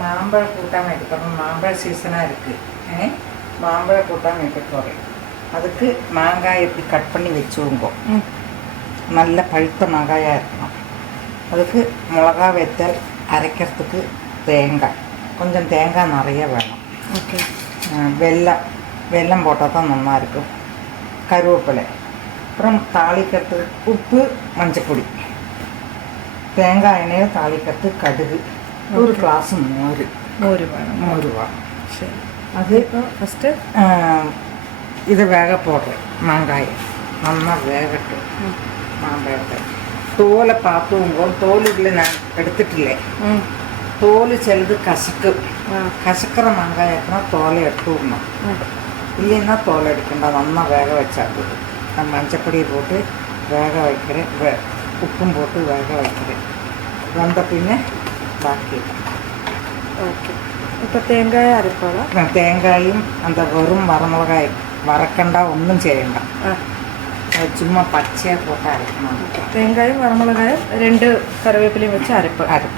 மாம்பழம் கூட்டான் வைக்க போகிறோம். மாம்பழ சீசனாக இருக்குது. மாம்பழம் கூட்டான் வைக்க போகிறேன். அதுக்கு மாங்காய் எப்படி கட் பண்ணி வச்சுருங்கோ. நல்ல பழுத்த மாங்காயாக இருக்கணும். அதுக்கு மிளகா வெத்தல், அரைக்கிறதுக்கு தேங்காய், கொஞ்சம் தேங்காய் நிறைய வேணும். ஓகே. வெல்லம் போட்டால் தான் நல்லா இருக்கும். கருவேப்பிலை, அப்புறம் தாளிக்கிறதுக்கு உப்பு, மஞ்சப்பொடி, தேங்காய் எண்ணெயில் தாளிக்கிறதுக்கு கடுகு, ஒரு கிளாஸ் மோர் வேணும். சரி. அது இப்போ ஃபஸ்ட்டு இதை வேக போடுறேன். மாங்காயை நல்லா வேகட்டும். மாம்பழத்தை தோலை பார்த்துங்கோ. தோல் இதில் நான் எடுத்துட்டில்லை. தோல் செல்லுது கசக்கிற மாங்காய் இருக்குன்னா தோலை எடுத்து விடணும். இல்லைன்னா தோல் எடுக்கண்டா. நல்லா வேக வச்சாது. நான் மஞ்சப்பொடியை போட்டு வேக வைக்கிறேன். உப்பும் போட்டு வேக வைக்கிறேன். வந்த பின்னே பாக்கி. ஓகே. இப்போ தேங்காய் அரைப்பாளா? தேங்காயும் அந்த வெறும் வரமிளகாய் வறக்கண்டா, ஒன்றும் செய்யണ്ട. அது சும்மா பச்சையாக போட்டு அரைக்கணும். தேங்காயும் வரமிளகாயும் 2 கருவேப்பிலையும் வச்சு அரைப்பேன்.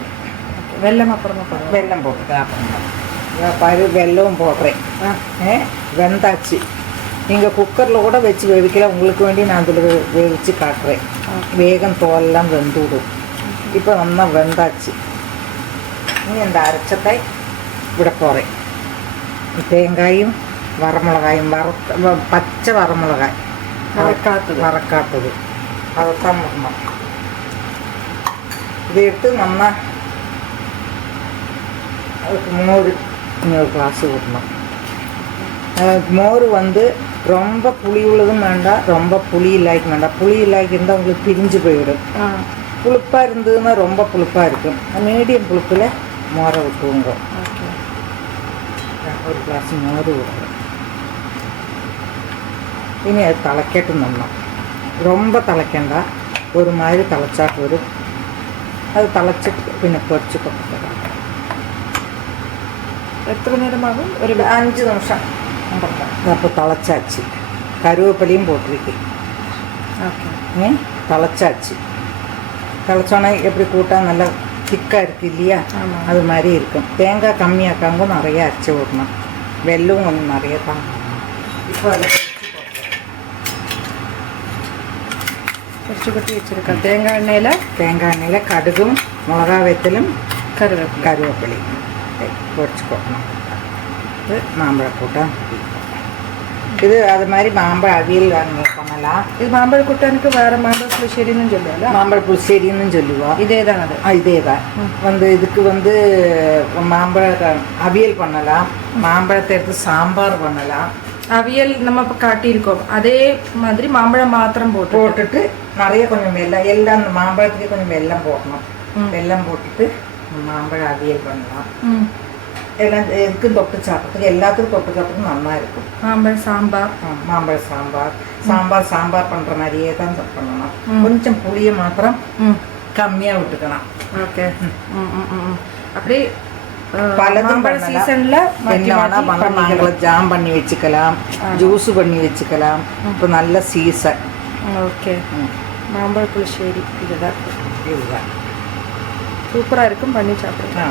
வெல்லம் அப்புறமா போடுறேன். வெல்லம் போட்டு அப்புறமா வெல்லம் போடுறேன். வெந்தாச்சு. நீங்கள் குக்கரில் கூட வச்சு வேவிக்கல. உங்களுக்கு வேண்டி நான் அதில் வேவிச்சு காட்டுறேன். வேகம் தோலெல்லாம் வெந்து விடும். இப்போ நல்லா வெந்தாச்சு. இனி இந்த அரைச்சத்தை விட போகிறேன். தேங்காயும் வரமிளகாயும் பச்சை வரமிளகாய் வறக்காத்தது அதைத்தான் விடணும். இதை எடுத்து நம்ம அதுக்கு மோர் இன்னொரு கிளாஸ் விடணும். மோர் ரொம்ப புளி உள்ளதும் வேண்டாம், ரொம்ப புளி இல்லாய்க்கு வேண்டாம். புளி இல்லாய்க்கு இருந்தால் உங்களுக்கு பிரிஞ்சு போயிடும். புளிப்பாக இருந்ததுன்னா ரொம்ப புளிப்பாக இருக்கும். மீடியம் புளிப்பில் மோரை விட்டுருங்க. ஒரு கிளாஸ் மோர் விடுறேன். இனி அது தலைக்கட்டும். நம்ம ரொம்ப தலைக்கண்டா, ஒரு மாதிரி தலைச்சா போதும். அது தலைச்சி பின்ன பொரிச்சு கொடுத்துக்கலாம். எத்தனை நேரமாகும்? ஒரு 5 நிமிஷம். அப்போ தலைச்சாச்சு. கருவேப்பிலையும் போட்டிருக்கு. ஓகே. தலைச்சாச்சு. தலைச்சோன்னா எப்படி கூட்டா நல்லா திக்காக இருக்குது இல்லையா? அது மாதிரி இருக்கும். தேங்காய் கம்மியாக்காங்க நிறைய அரைச்சி விடணும். வெல்லம் கொஞ்சம் நிறைய தான். இப்போ அதை பொரிச்சு கொட்டி வச்சுருக்கேன். தேங்காய் எண்ணெயில் கடுகும், மிளகா வெத்தலும், கருவேப்பிலையும் பொரிச்சு கொட்டணும். இது மாம்பழம் கூட்டம். இது அது மாதிரி மாம்பழ அவியல் பண்ணலாம். இது மாம்பழ கூட்டானுக்கு வேறு மாம்பழ புளிശ്ശേരിன்னு சொல்லுவாங்க. மாம்பழ புளிശ്ശേരിன்னு சொல்லுவோம். இதே தான் அது. இதே தான். இதுக்கு மாம்பழ அவியல் பண்ணலாம். மாம்பழத்தை எடுத்து சாம்பார் பண்ணலாம். அவியல் நம்ம இப்போ காட்டியிருக்கோம். அதே மாதிரி மாம்பழம் மாத்திரம் போட்டுட்டு நிறைய கொஞ்சம் எல்லாம் அந்த மாம்பழத்துக்கு கொஞ்சம் வெல்லம் போடணும். வெல்லம் போட்டுட்டு மாம்பழ அவியல் பண்ணலாம். எல்லாம் எதுக்கும் தொட்டு சாப்பிட்றதுக்கு, எல்லாத்துக்கும் தொட்டு சாப்பிட்றதுக்கு நல்லா இருக்கும். மாம்பழ சாம்பார் பண்ணுற மாதிரியே தான் பண்ணணும். கொஞ்சம் புளியை மாத்திரம் கம்மியாக விட்டுக்கலாம். ஓகே. அப்படி பலதும் சீசன்ல மாம்பழ ஜாம் பண்ணி வச்சுக்கலாம், ஜூஸ் பண்ணி வச்சுக்கலாம். இப்போ நல்ல சீசன். ஓகே. மாம்பழ புளிശ്ശേരി இதுதான் சூப்பராக இருக்கும். பண்ணி சாப்பிடுங்க.